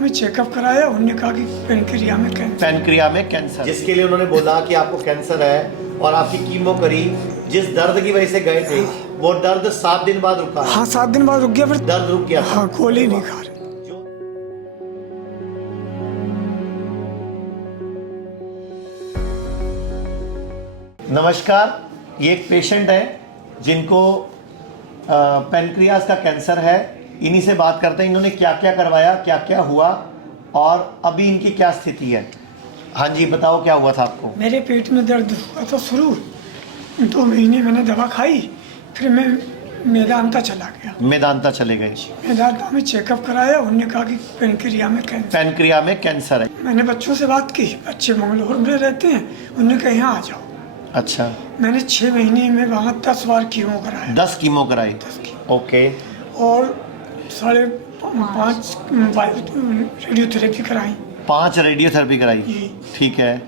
हमें चेकअप कराया, उन्होंने कहा कि पैनक्रिया में कैंसर, जिसके लिए उन्होंने बोला कि आपको कैंसर है और आपकी कीमो करी। जिस दर्द की वजह से गए थे वो दर्द 7 दिन बाद रुका है। हाँ 7 दिन बाद रुक गया, फिर दर्द रुक गया था। हाँ गोली नहीं खा रहे। नमस्कार, ये एक पेशेंट है जिनको पैनक्रियाज का कैंसर है। इन्हीं से बात करते हैं, इन्होंने क्या क्या करवाया, क्या क्या हुआ और अभी इनकी क्या स्थिति है। हाँ जी, बताओ क्या हुआ था आपको। मेरे पेट में दर्द हुआ था शुरू, 2 महीने मैंने दवा खाई, फिर मैं मेदांता चला गया। मेदांता चले गए। मेदांता में चेकअप कराया, उन्होंने कहा कि पैनक्रिया में कैंसर है। मैंने बच्चों से बात की, बच्चे मंगलौर में रहते हैं, उन्होंने कहा यहाँ आ जाओ। अच्छा, मैंने 6 महीने में वहाँ 10 बार कीमो कराया। 10 कीमो कराई। 10 कीमो। ओके। और 5.5 रेडियोथेरेपी कराई। 5 रेडियोथेरेपी कराई। ठीक है।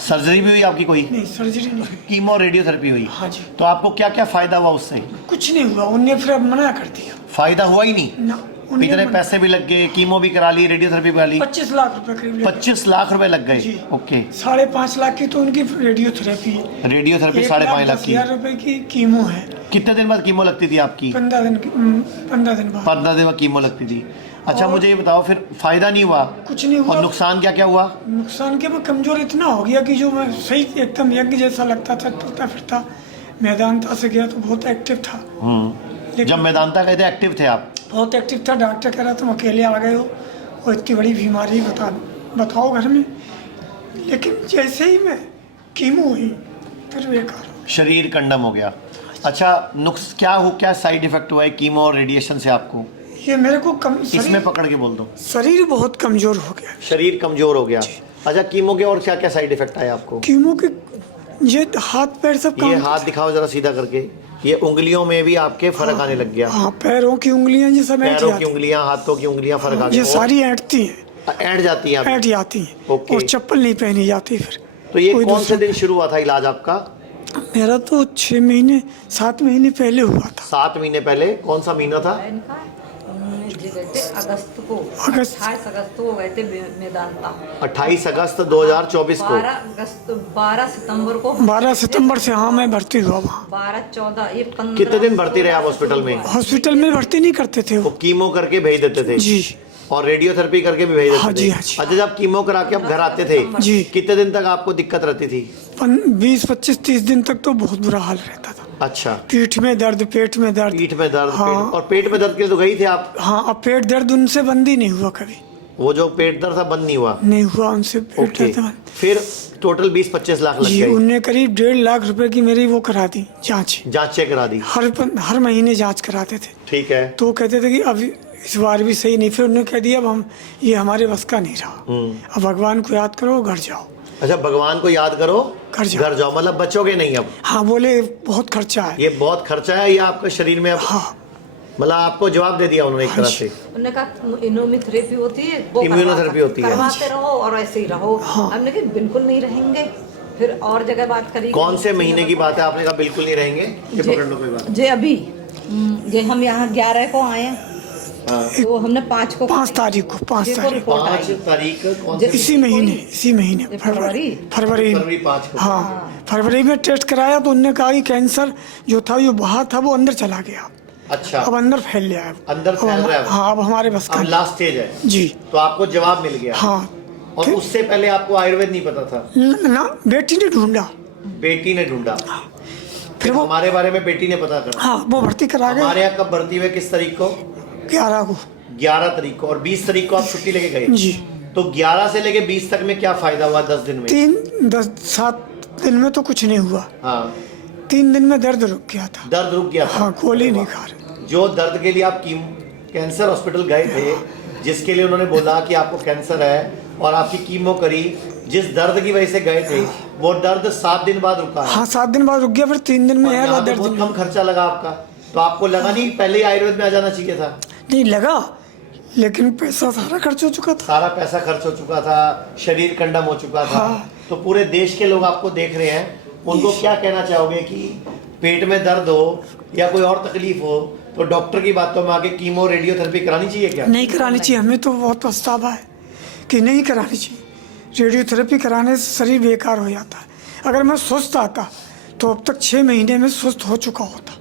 सर्जरी भी हुई आपकी कोई? नहीं, सर्जरी नहीं। कीमो रेडियोथेरेपी हुई। हाँ जी। तो आपको क्या क्या फायदा हुआ उससे? कुछ नहीं हुआ, उन्होंने फिर मना कर दिया। फायदा हुआ ही नहीं ना। इतने पैसे भी लग गए, कीमो भी करा ली, रेडियोथेरेपी भी करा ली। 25 लाख रुपए करीब। 25 लाख रुपए लग गए। ओके। 5.5 लाख की तो उनकी रेडियोथेरेपी है। रेडियोथेरेपी 5.5 लाख की। 1,10,000 रुपए की कीमो है। कितने दिन बाद कीमो लगती थी आपकी? 15 दिन बाद। 15 दिन बाद कीमो लगती थी। अच्छा, मुझे ये बताओ, फिर फायदा नहीं हुआ? कुछ नहीं हुआ। और नुकसान क्या क्या हुआ? नुकसान क्या, मैं कमजोर इतना हो गया कि जो मैं सही एकदम यज्ञ जैसा लगता था, चलता फिरता। मेदांता से गया तो बहुत एक्टिव था। जब मेदांता गए थे एक्टिव थे आप? बहुत एक्टिव था। डॉक्टर कह रहा तुम अकेले आ गए हो और इतनी बड़ी बीमारी बताओ घर में। लेकिन जैसे ही मैं कीमो हुई फिर बेकार हो, शरीर कंडम हो गया। अच्छा, क्या साइड इफेक्ट हुआ है कीमो और रेडिएशन से आपको? ये मेरे को इसमें पकड़ के बोल दो। शरीर बहुत कमजोर हो गया। शरीर कमजोर हो गया। अच्छा, कीमो के और क्या क्या साइड इफेक्ट आए आपको? कीमो के ये हाथ पैर सब ये हाथ दिखाओ जरा सीधा करके। ये उंगलियों में भी आपके फर्क आने लग गया। हाँ, पैरों की उंगलियां, ये सब पैरों की उंगलियां, हाथों की उंगलियां फर्क आ गई। ये सारी ऐंठती हैं। ऐंठ जाती हैं। ऐंठ जाती हैं। ओके। और चप्पल नहीं पहनी जाती फिर। तो ये कौन से दिन शुरू हुआ था इलाज आपका? मेरा तो 7 महीने पहले हुआ था। 7 महीने पहले? कौन सा महीना था? अगस्त 28 अगस्त को गए थे मेदांता। 28 अगस्त 2024 को। 12 सितंबर को। 12 सितंबर से हाँ मैं भर्ती हुआ वहाँ। 12-14 ये 15। कितने दिन भर्ती रहे आप हॉस्पिटल में? हॉस्पिटल में भर्ती नहीं करते थे वो कीमो करके भेज देते थे? जी। और रेडियोथेरेपी करके भी भेज देते हाँ थे? जी, हाँ जी। अच्छा, जब कीमो करा के आप घर आते थे जी, कितने दिन तक आपको दिक्कत रहती थी? 20, 25, 30 दिन तक तो बहुत बुरा हाल रहता था। अच्छा, पीठ में दर्द, पेट में दर्द। पीठ में दर्द। हाँ। और पेट में दर्द के लिए तो गई थे आप? हाँ, अब पेट दर्द उनसे बंद ही नहीं हुआ कभी। वो जो पेट दर्द था बंद नहीं हुआ? नहीं हुआ उनसे पेट ओके। दर्द। फिर टोटल 20-25 लाख लग जी, गए। उनने करीब 1.5 लाख रुपए की मेरी वो करा दी जांचें करा दी। हर महीने जांच कराते थे। ठीक है। तो कहते थे कि अब इस बार भी सही नहीं। फिर उन्होंने कह दिया अब ये हमारे बस का नहीं रहा, अब भगवान को याद करो, घर जाओ। अच्छा, भगवान को याद करो, घर जाओ। मतलब बचोगे नहीं अब? हाँ, बोले बहुत खर्चा है। ये बहुत खर्चा है, ये आपके शरीर में अब? हाँ। मतलब आपको जवाब दे दिया उन्होंने एक तरह से। उन्होंने कहा इम्यूनोथेरेपी होती है, इम्यूनोथेरेपी होती है, करवाते रहो और ऐसे ही रहो। हमने कहा बिल्कुल नहीं रहेंगे। फिर और जगह बात करी। कौन से महीने की बात है? आपने कहा बिल्कुल नहीं रहेंगे। ये पकड़ लो कोई बात। जे अभी जे हम यहाँ 11 को आए, तो हमने 5 तारीख को 5 तारीख कौन से? इसी महीने फरवरी 5 को। हाँ, फरवरी में टेस्ट कराया तो उन्होंने कहा कि कैंसर जो था, जो बाहर था, वो अंदर चला गया। अच्छा, अब अंदर फैल गया है। अंदर फैल रहा है। हाँ, अब हमारे बस का लास्ट स्टेज है। जी। तो आपको जवाब मिल गया। हाँ। और उससे पहले आपको आयुर्वेद नहीं पता था? ना, बेटी ने ढूंढा। बेटी ने ढूंढा। फिर वो हमारे बारे में बेटी ने पता करा। हाँ, वो भर्ती करा गए। हमारे यहाँ कब भर्ती हुए? किस तारीख को? 11 को। 11 तारीख को। और 20 तारीख को आप छुट्टी लेके गए? जी। तो 11 से लेके 20 तक में क्या फायदा हुआ? 10 दिन में? 7 दिन में तो कुछ नहीं हुआ। हाँ। 3 दिन में दर्द रुक गया था। दर्द रुक गया था? हाँ, गोली नहीं खा रहे। जो दर्द के लिए आप कैंसर हॉस्पिटल गए थे, जिसके लिए उन्होंने बोला कि आपको कैंसर है और आपकी कीमो करी, जिस दर्द की वजह से गए थे वो दर्द 7 दिन बाद रुका है। हाँ, 7 दिन बाद रुक गया, फिर 3 दिन में है यहाँ दर्द। बहुत कम खर्चा लगा आपका। तो आपको लगा नहीं पहले ही आयुर्वेद में आ जाना चाहिए था? नहीं लगा, लेकिन पैसा सारा खर्च हो चुका था। सारा पैसा खर्च हो चुका था, शरीर कंडम हो चुका था। हाँ। तो पूरे देश के लोग आपको देख रहे हैं, उनको क्या कहना चाहोगे कि पेट में दर्द हो या कोई और तकलीफ हो तो डॉक्टर की बातों में आके कीमो रेडियोथेरेपी करानी चाहिए क्या? नहीं करानी चाहिए, हमें तो बहुत पछतावा है। कि नहीं करानी चाहिए। रेडियोथेरेपी कराने से शरीर बेकार हो जाता है। अगर मैं स्वस्थ आता तो अब तक 6 महीने में स्वस्थ हो चुका होता।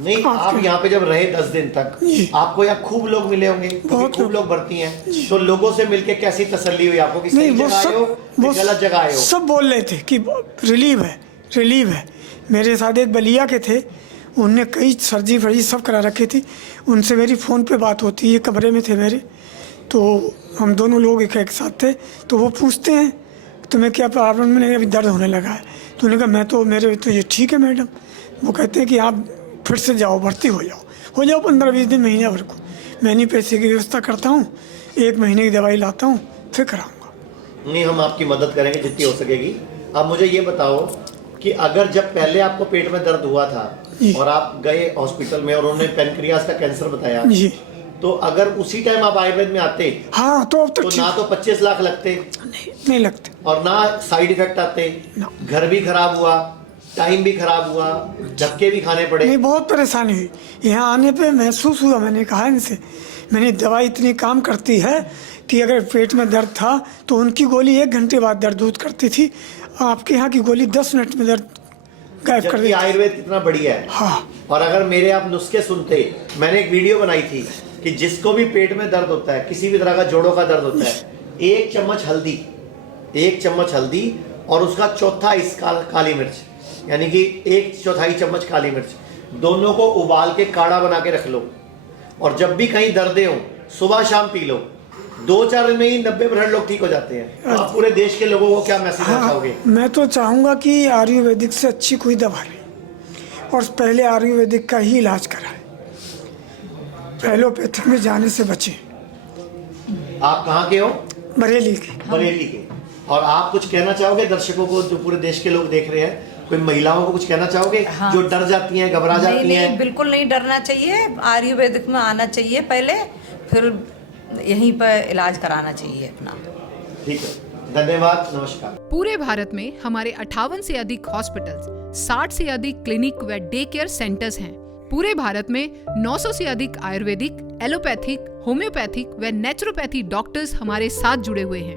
नहीं, आप यहाँ पे जब रहे 10 दिन तक, जी। आपको यहाँ खूब लोग मिले होंगे, बहुत खूब लोग भर्ती हैं, तो लोगों से मिलके कैसी तसल्ली हुई आपको कि सही जगह आए हो कि गलत जगह आए हो? सब बोल रहे थे कि रिलीव है, रिलीव है। मेरे साथ एक बलिया के थे, उनने कई सर्जी फर्जी सब करा रखी थी। उनसे मेरी फ़ोन पे बात होती है, कमरे में थे मेरे, तो हम दोनों लोग एक साथ थे। तो वो पूछते हैं तुम्हें क्या प्रॉब्लम? मैंने अभी दर्द होने लगा है। तो उन्होंने कहा मैं तो मेरे तो ये ठीक है मैडम। वो कहते हैं कि आप फिर से जाओ, भर्ती हो जाओ 15-20 दिन, महीने भर को। मैं नहीं पैसे की व्यवस्था करता हूँ, 1 महीने की दवाई लाता हूँ, फिर कराऊँगा। नहीं, हम आपकी मदद करेंगे जितनी हो सकेगी। अब मुझे ये बताओ कि अगर जब पहले आपको पेट में दर्द हुआ था और आप गए हॉस्पिटल में और उन्होंने पेनक्रियास का कैंसर बताया जी, तो अगर उसी टाइम आप आयुर्वेद में आते हाँ तो अब तो तक ना तो 25 लाख लगते नहीं लगते और ना साइड इफेक्ट आते, ना। घर भी खराब हुआ, टाइम भी खराब हुआ, धक्के भी खाने पड़े। नहीं, बहुत परेशानी हुई। यहाँ आने पे महसूस हुआ, मैंने कहा इनसे, मैंने दवाई इतनी काम करती है कि अगर पेट में दर्द था तो उनकी गोली 1 घंटे बाद दर्द दूर करती थी, आपके यहाँ की गोली 10 मिनट में दर्द गायब कर जबकि देती। आयुर्वेद कितना बढ़िया है। हाँ, और अगर मेरे आप नुस्खे सुनते, मैंने एक वीडियो बनाई थी कि जिसको भी पेट में दर्द होता है, किसी भी तरह का जोड़ों का दर्द होता है, 1 चम्मच हल्दी और उसका चौथा इस काली मिर्च, यानी कि 1/4 चम्मच काली मिर्च, दोनों को उबाल के काढ़ा बना के रख लो और जब भी कहीं दर्दे हो सुबह शाम पी लो। 2-4 दिन में ही 90% लोग ठीक हो जाते हैं। आप पूरे देश के लोगों को क्या मैसेज देना चाहोगे? मैं तो चाहूँगा कि आयुर्वेदिक से अच्छी कोई दवा नहीं और पहले आयुर्वेदिक का ही इलाज कराएं, एलोपैथिक में जाने से बचें। आप कहाँ के हो? बरेली के। बरेली के। और आप कुछ कहना चाहोगे दर्शकों को जो पूरे देश के लोग देख रहे हैं? कोई महिलाओं को कुछ कहना चाहोगे? हाँ। जो डर जाती हैं, घबरा जाती हैं? नहीं, बिल्कुल नहीं डरना चाहिए। आयुर्वेदिक में आना चाहिए पहले, फिर यहीं पर इलाज कराना चाहिए अपना। ठीक है, धन्यवाद, नमस्कार। पूरे भारत में हमारे 58 से अधिक हॉस्पिटल्स, 60 से अधिक क्लिनिक व डे केयर सेंटर्स हैं। पूरे भारत में 900 से अधिक आयुर्वेदिक, एलोपैथिक, होम्योपैथिक व नेचुरोपैथी डॉक्टर्स हमारे साथ जुड़े हुए हैं।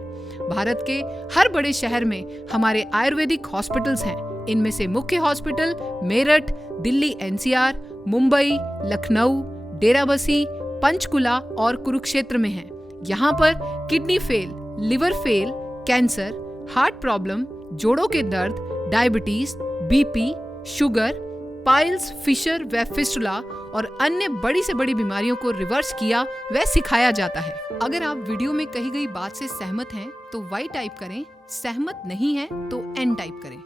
भारत के हर बड़े शहर में हमारे आयुर्वेदिक हॉस्पिटल्स हैं। इनमें से मुख्य हॉस्पिटल मेरठ, दिल्ली NCR, मुंबई, लखनऊ, डेराबसी, पंचकुला और कुरुक्षेत्र में हैं। यहाँ पर kidney fail, liver fail, cancer, heart problem, जोड़ों के दर्द, diabetes, BP, sugar, piles, fissure व फिस्टुला और अन्य बड़ी से बड़ी बीमारियों को रिवर्स किया व सिखाया जाता है। अगर आप वीडियो में कही गई बात से सहमत हैं तो Y टाइप करें, सहमत नहीं हैं तो N टाइप करें।